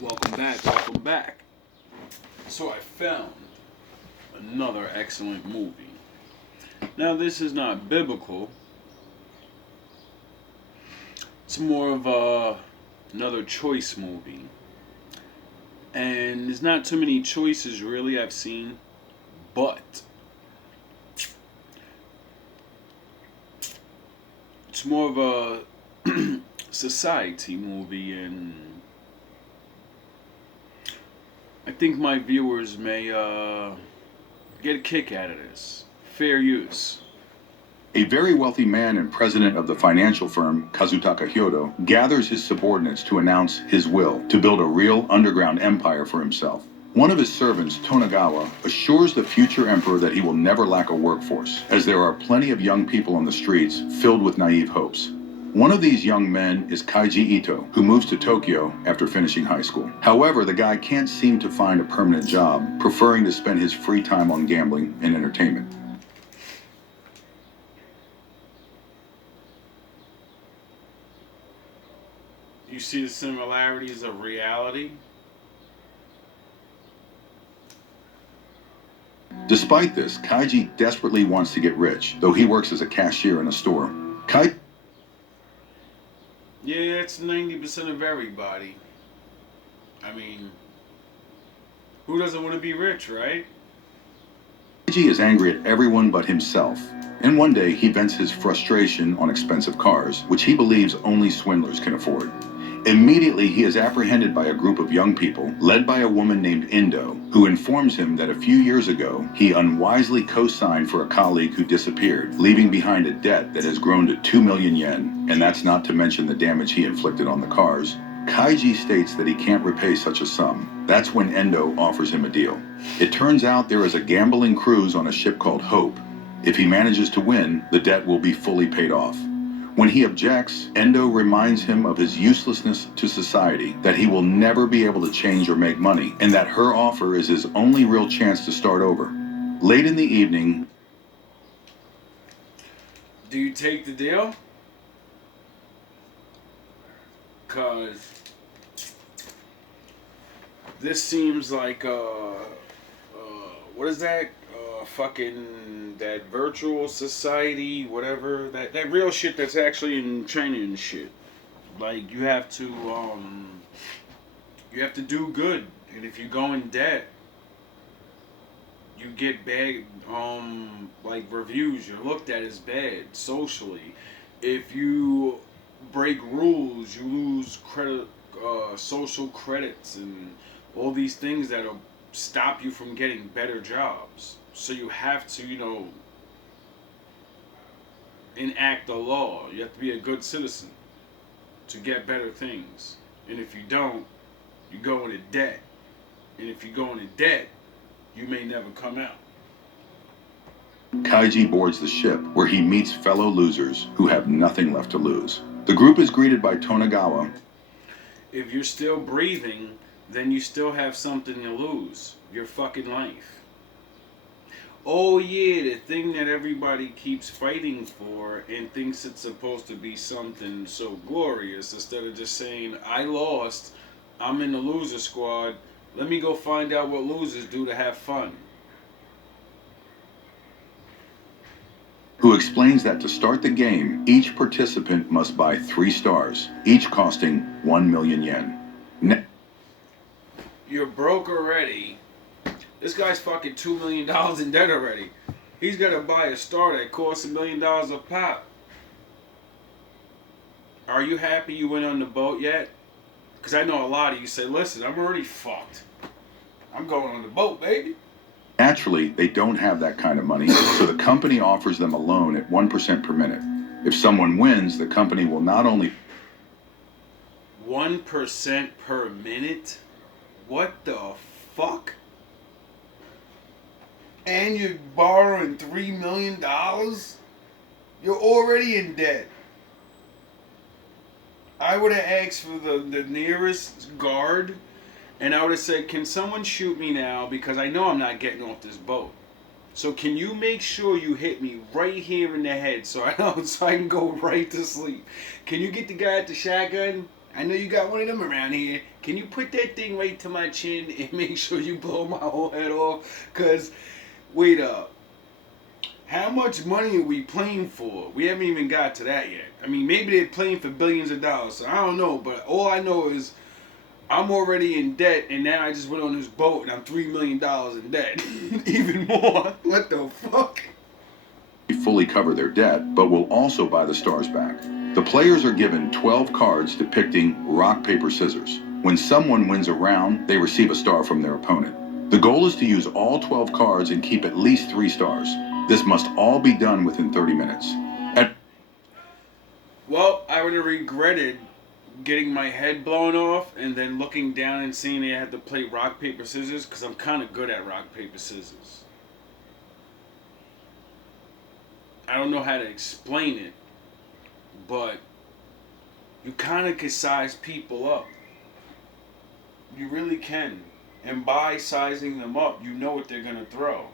Welcome back, welcome back. So I found another excellent movie. Now this is not biblical. It's more of another choice movie. And there's not too many choices really I've seen, but it's more of a society movie, and I think my viewers may get a kick out of this. Fair use. A very wealthy man and president of the financial firm Kazutaka Hyodo gathers his subordinates to announce his will to build a real underground empire for himself. One of his servants, Tonagawa, assures the future emperor that he will never lack a workforce, as there are plenty of young people on the streets filled with naive hopes. One of these young men is Kaiji Ito, who moves to Tokyo after finishing high school. However, the guy can't seem to find a permanent job, preferring to spend his free time on gambling and entertainment. You see the similarities of reality? Despite this, Kaiji desperately wants to get rich, though he works as a cashier in a store. Yeah, it's 90% of everybody. I mean, who doesn't want to be rich, right? Kaiji is angry at everyone but himself, and one day he vents his frustration on expensive cars, which he believes only swindlers can afford. Immediately, he is apprehended by a group of young people, led by a woman named Indo, who informs him that a few years ago, he unwisely co-signed for a colleague who disappeared, leaving behind a debt that has grown to 2 million yen, and that's not to mention the damage he inflicted on the cars. Kaiji states that he can't repay such a sum. That's when Endo offers him a deal. It turns out there is a gambling cruise on a ship called Hope. If he manages to win, the debt will be fully paid off. When he objects, Endo reminds him of his uselessness to society, that he will never be able to change or make money, and that her offer is his only real chance to start over. Late in the evening... Do you take the deal? 'Cause this seems like what is that? Fucking that virtual society, whatever, that real shit that's actually in China and shit. Like you have to do good, and if you go in debt, you get bad like reviews. You're looked at as bad socially. If you break rules, you lose credit, social credits, and all these things that'll stop you from getting better jobs. So you have to, enact the law. You have to be a good citizen to get better things. And if you don't, you go into debt. And if you go into debt, you may never come out. Kaiji boards the ship, where he meets fellow losers who have nothing left to lose. The group is greeted by Tonagawa. If you're still breathing, then you still have something to lose. Your fucking life. Oh yeah, the thing that everybody keeps fighting for and thinks it's supposed to be something so glorious, instead of just saying, I lost, I'm in the loser squad, let me go find out what losers do to have fun. Who explains that to start the game, each participant must buy 3 stars, each costing 1 million yen. You're broke already. This guy's fucking $2 million in debt already. He's got to buy a star that costs $1 million a pop. Are you happy you went on the boat yet? Because I know a lot of you say, listen, I'm already fucked. I'm going on the boat, baby. Naturally, they don't have that kind of money, so the company offers them a loan at 1% per minute. If someone wins, the company will not only... 1% per minute? What the fuck? And you're borrowing $3 million? You're already in debt. I would have asked for the nearest guard, and I would have said, can someone shoot me now, because I know I'm not getting off this boat. So can you make sure you hit me right here in the head so I can go right to sleep? Can you get the guy at the shotgun? I know you got one of them around here. Can you put that thing right to my chin and make sure you blow my whole head off? Because, wait up. How much money are we playing for? We haven't even got to that yet. I mean, maybe they're playing for billions of dollars. So I don't know. But all I know is I'm already in debt. And now I just went on this boat and I'm $3 million in debt. Even more. What the fuck? Fully cover their debt, but will also buy the stars back. The players are given 12 cards depicting rock, paper, scissors. When someone wins a round, they receive a star from their opponent. The goal is to use all 12 cards and keep at least 3 stars. This must all be done within 30 minutes. Well, I would have regretted getting my head blown off and then looking down and seeing I had to play rock, paper, scissors, because I'm kind of good at rock, paper, scissors. I don't know how to explain it, but you kind of can size people up. You really can. And by sizing them up, you know what they're going to throw.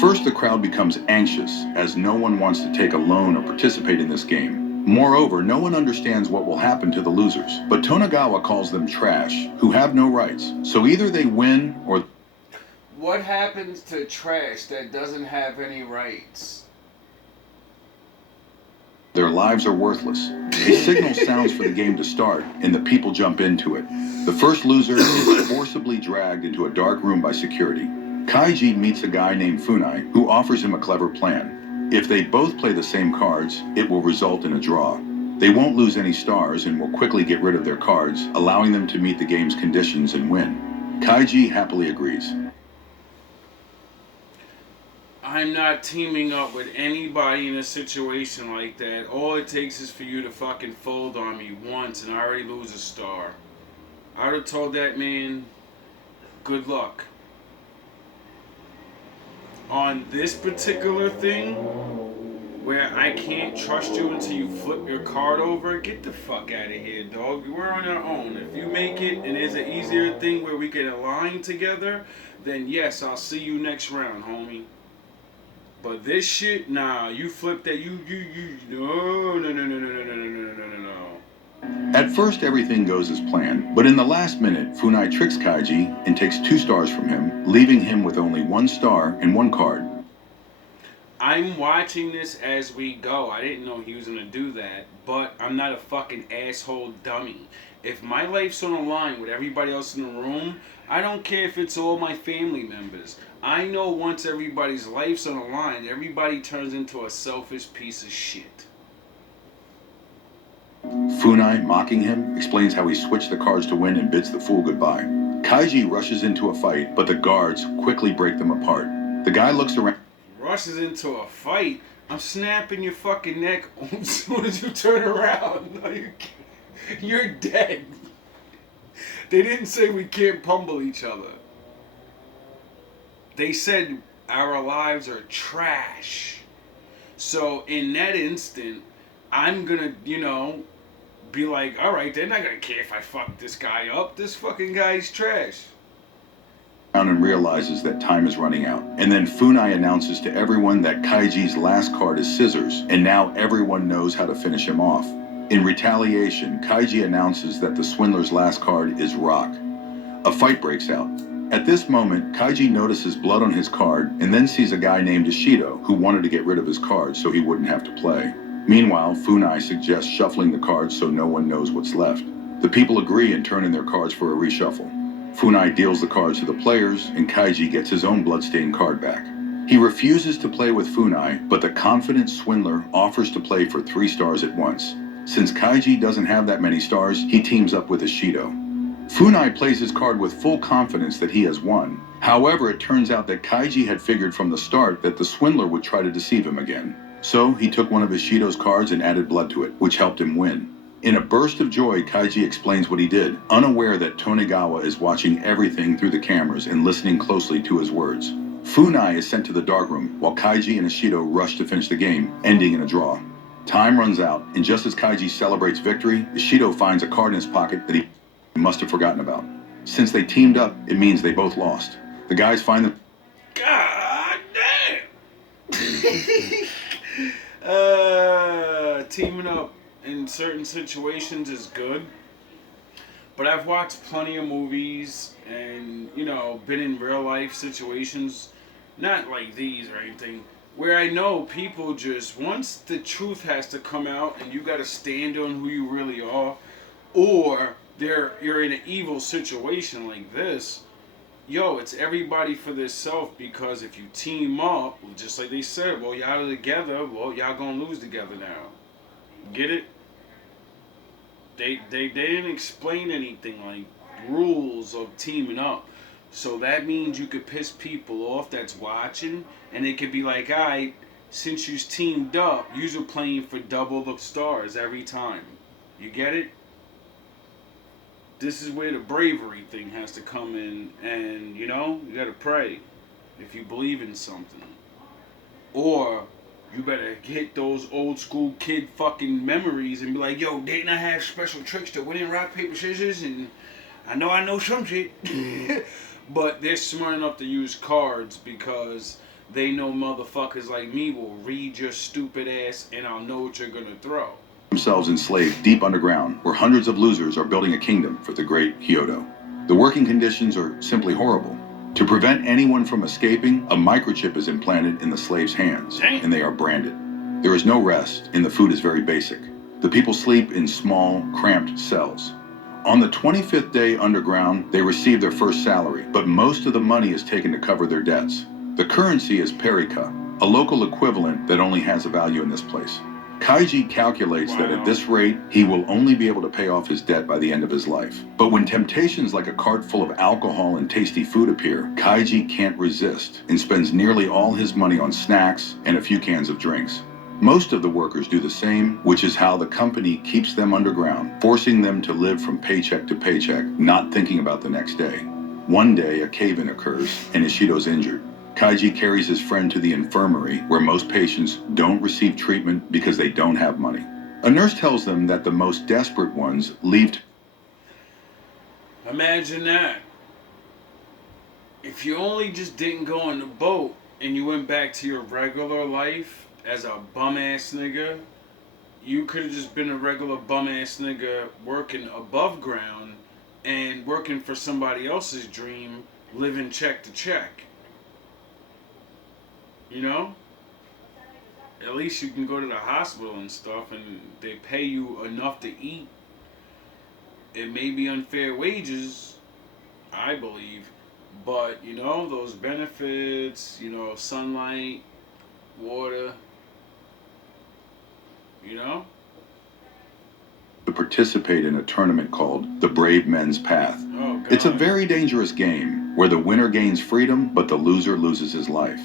First, the crowd becomes anxious, as no one wants to take a loan or participate in this game. Moreover, no one understands what will happen to the losers. But Tonegawa calls them trash, who have no rights. So either they win or... What happens to trash that doesn't have any rights? Their lives are worthless. A signal sounds for the game to start, and the people jump into it. The first loser is forcibly dragged into a dark room by security. Kaiji meets a guy named Funai, who offers him a clever plan. If they both play the same cards, it will result in a draw. They won't lose any stars and will quickly get rid of their cards, allowing them to meet the game's conditions and win. Kaiji happily agrees. I'm not teaming up with anybody in a situation like that. All it takes is for you to fucking fold on me once and I already lose a star. I would have told that man, good luck. On this particular thing, where I can't trust you until you flip your card over, get the fuck out of here, dog. We're on our own. If you make it and there's an easier thing where we can align together, then yes, I'll see you next round, homie. But this shit, nah, you flip that, no. At first, everything goes as planned, but in the last minute, Funai tricks Kaiji and takes 2 stars from him, leaving him with only 1 star and 1 card. I'm watching this as we go. I didn't know he was gonna do that, but I'm not a fucking asshole dummy. If my life's on the line with everybody else in the room, I don't care if it's all my family members. I know once everybody's life's on the line, everybody turns into a selfish piece of shit. Funai, mocking him, explains how he switched the cards to win and bids the fool goodbye. Kaiji rushes into a fight, but the guards quickly break them apart. The guy looks around. Rushes into a fight? I'm snapping your fucking neck as soon as you turn around. No, you're dead. They didn't say we can't pummel each other. They said our lives are trash. So in that instant, I'm gonna, be like, alright, they're not gonna care if I fuck this guy up. This fucking guy's trash. And realizes that time is running out. And then Funai announces to everyone that Kaiji's last card is scissors, and now everyone knows how to finish him off. In retaliation, Kaiji announces that the swindler's last card is rock. A fight breaks out. At this moment, Kaiji notices blood on his card and then sees a guy named Ishido who wanted to get rid of his cards so he wouldn't have to play. Meanwhile, Funai suggests shuffling the cards so no one knows what's left. The people agree and turn in their cards for a reshuffle. Funai deals the cards to the players and Kaiji gets his own bloodstained card back. He refuses to play with Funai, but the confident swindler offers to play for 3 stars at once. Since Kaiji doesn't have that many stars, he teams up with Ishido. Funai plays his card with full confidence that he has won. However, it turns out that Kaiji had figured from the start that the swindler would try to deceive him again. So he took one of Ishido's cards and added blood to it, which helped him win. In a burst of joy, Kaiji explains what he did, unaware that Tonegawa is watching everything through the cameras and listening closely to his words. Funai is sent to the darkroom, while Kaiji and Ishido rush to finish the game, ending in a draw. Time runs out, and just as Kaiji celebrates victory, Ishido finds a card in his pocket that he must have forgotten about. Since they teamed up, it means they both lost. The guys find them. God damn! Teaming up in certain situations is good. But I've watched plenty of movies and, been in real life situations, not like these or anything, where I know people just, once the truth has to come out and you gotta stand on who you really are, or you're in an evil situation like this, yo, it's everybody for themselves, because if you team up, just like they said, well, y'all are together, well, y'all gonna lose together now. Get it? They didn't explain anything like rules of teaming up. So that means you could piss people off that's watching, and it could be like, alright, since you's teamed up, you're playing for double the stars every time. You get it? This is where the bravery thing has to come in, and you gotta pray if you believe in something. Or you better hit those old school kid fucking memories and be like, yo, didn't I have special tricks to winning rock, paper, scissors? And I know some shit. But they're smart enough to use cards because they know motherfuckers like me will read your stupid ass and I'll know what you're gonna throw. Themselves enslaved deep underground, where hundreds of losers are building a kingdom for the great Hyodo. The working conditions are simply horrible. To prevent anyone from escaping, a microchip is implanted in the slaves' hands, and they are branded. There is no rest, and the food is very basic. The people sleep in small, cramped cells. On the 25th day underground, they receive their first salary, but most of the money is taken to cover their debts. The currency is Perika, a local equivalent that only has a value in this place. Kaiji calculates that at this rate, he will only be able to pay off his debt by the end of his life. But when temptations like a cart full of alcohol and tasty food appear, Kaiji can't resist and spends nearly all his money on snacks and a few cans of drinks. Most of the workers do the same, which is how the company keeps them underground, forcing them to live from paycheck to paycheck, not thinking about the next day. One day, a cave-in occurs, and Ishido's injured. Kaiji carries his friend to the infirmary, where most patients don't receive treatment because they don't have money. A nurse tells them that the most desperate ones leave. Imagine that. If you only just didn't go on the boat and you went back to your regular life as a bum-ass nigga, you could have just been a regular bum-ass nigga working above ground and working for somebody else's dream, living check to check. At least you can go to the hospital and stuff and they pay you enough to eat. It may be unfair wages, I believe, but those benefits, sunlight, water, to participate in a tournament called the Brave Men's Path. Oh, God. It's a very dangerous game where the winner gains freedom, but the loser loses his life.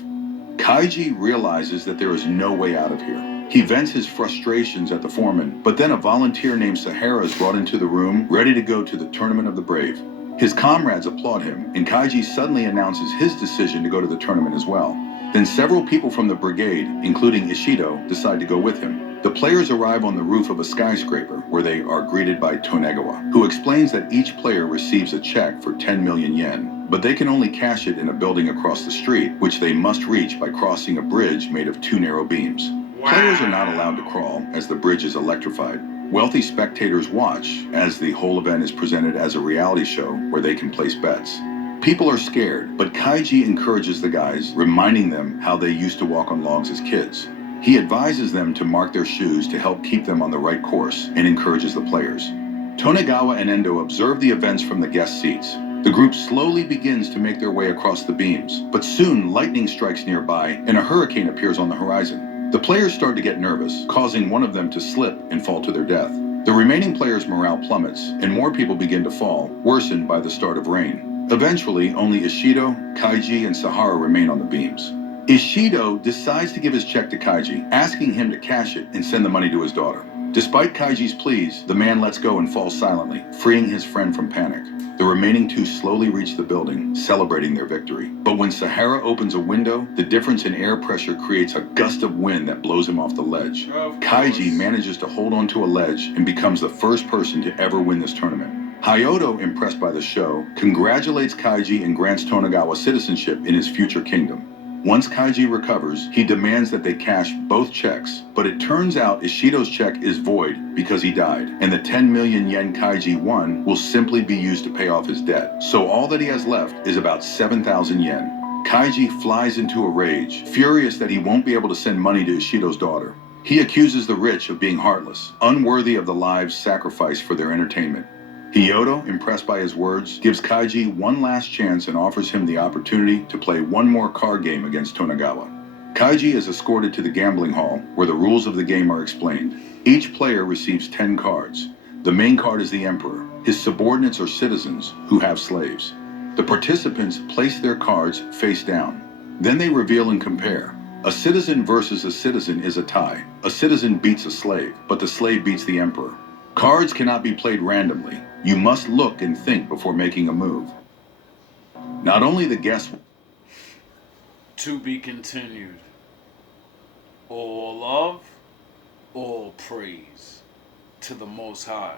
Kaiji realizes that there is no way out of here. He vents his frustrations at the foreman, but then a volunteer named Sahara is brought into the room, ready to go to the Tournament of the Brave. His comrades applaud him, and Kaiji suddenly announces his decision to go to the tournament as well. Then several people from the brigade, including Ishido, decide to go with him. The players arrive on the roof of a skyscraper, where they are greeted by Tonegawa, who explains that each player receives a check for 10 million yen, but they can only cash it in a building across the street, which they must reach by crossing a bridge made of 2 narrow beams. Wow. Players are not allowed to crawl, as the bridge is electrified. Wealthy spectators watch, as the whole event is presented as a reality show where they can place bets. People are scared, but Kaiji encourages the guys, reminding them how they used to walk on logs as kids. He advises them to mark their shoes to help keep them on the right course, and encourages the players. Tonegawa and Endo observe the events from the guest seats. The group slowly begins to make their way across the beams, but soon lightning strikes nearby and a hurricane appears on the horizon. The players start to get nervous, causing one of them to slip and fall to their death. The remaining players' morale plummets, and more people begin to fall, worsened by the start of rain. Eventually, only Ishido, Kaiji, and Sahara remain on the beams. Ishido decides to give his check to Kaiji, asking him to cash it and send the money to his daughter. Despite Kaiji's pleas, the man lets go and falls silently, freeing his friend from panic. The remaining two slowly reach the building, celebrating their victory. But when Sahara opens a window, the difference in air pressure creates a gust of wind that blows him off the ledge. Kaiji manages to hold onto a ledge and becomes the first person to ever win this tournament. Hyodo, impressed by the show, congratulates Kaiji and grants Tonegawa citizenship in his future kingdom. Once Kaiji recovers, he demands that they cash both checks, but it turns out Ishido's check is void because he died, and the 10 million yen Kaiji won will simply be used to pay off his debt. So all that he has left is about 7,000 yen. Kaiji flies into a rage, furious that he won't be able to send money to Ishido's daughter. He accuses the rich of being heartless, unworthy of the lives sacrificed for their entertainment. Hiyoto, impressed by his words, gives Kaiji one last chance and offers him the opportunity to play one more card game against Tonegawa. Kaiji is escorted to the gambling hall, where the rules of the game are explained. Each player receives 10 cards. The main card is the Emperor. His subordinates are citizens who have slaves. The participants place their cards face down. Then they reveal and compare. A citizen versus a citizen is a tie. A citizen beats a slave, but the slave beats the Emperor. Cards cannot be played randomly. You must look and think before making a move. Not only the guests... To be continued. All love, all praise to the Most High.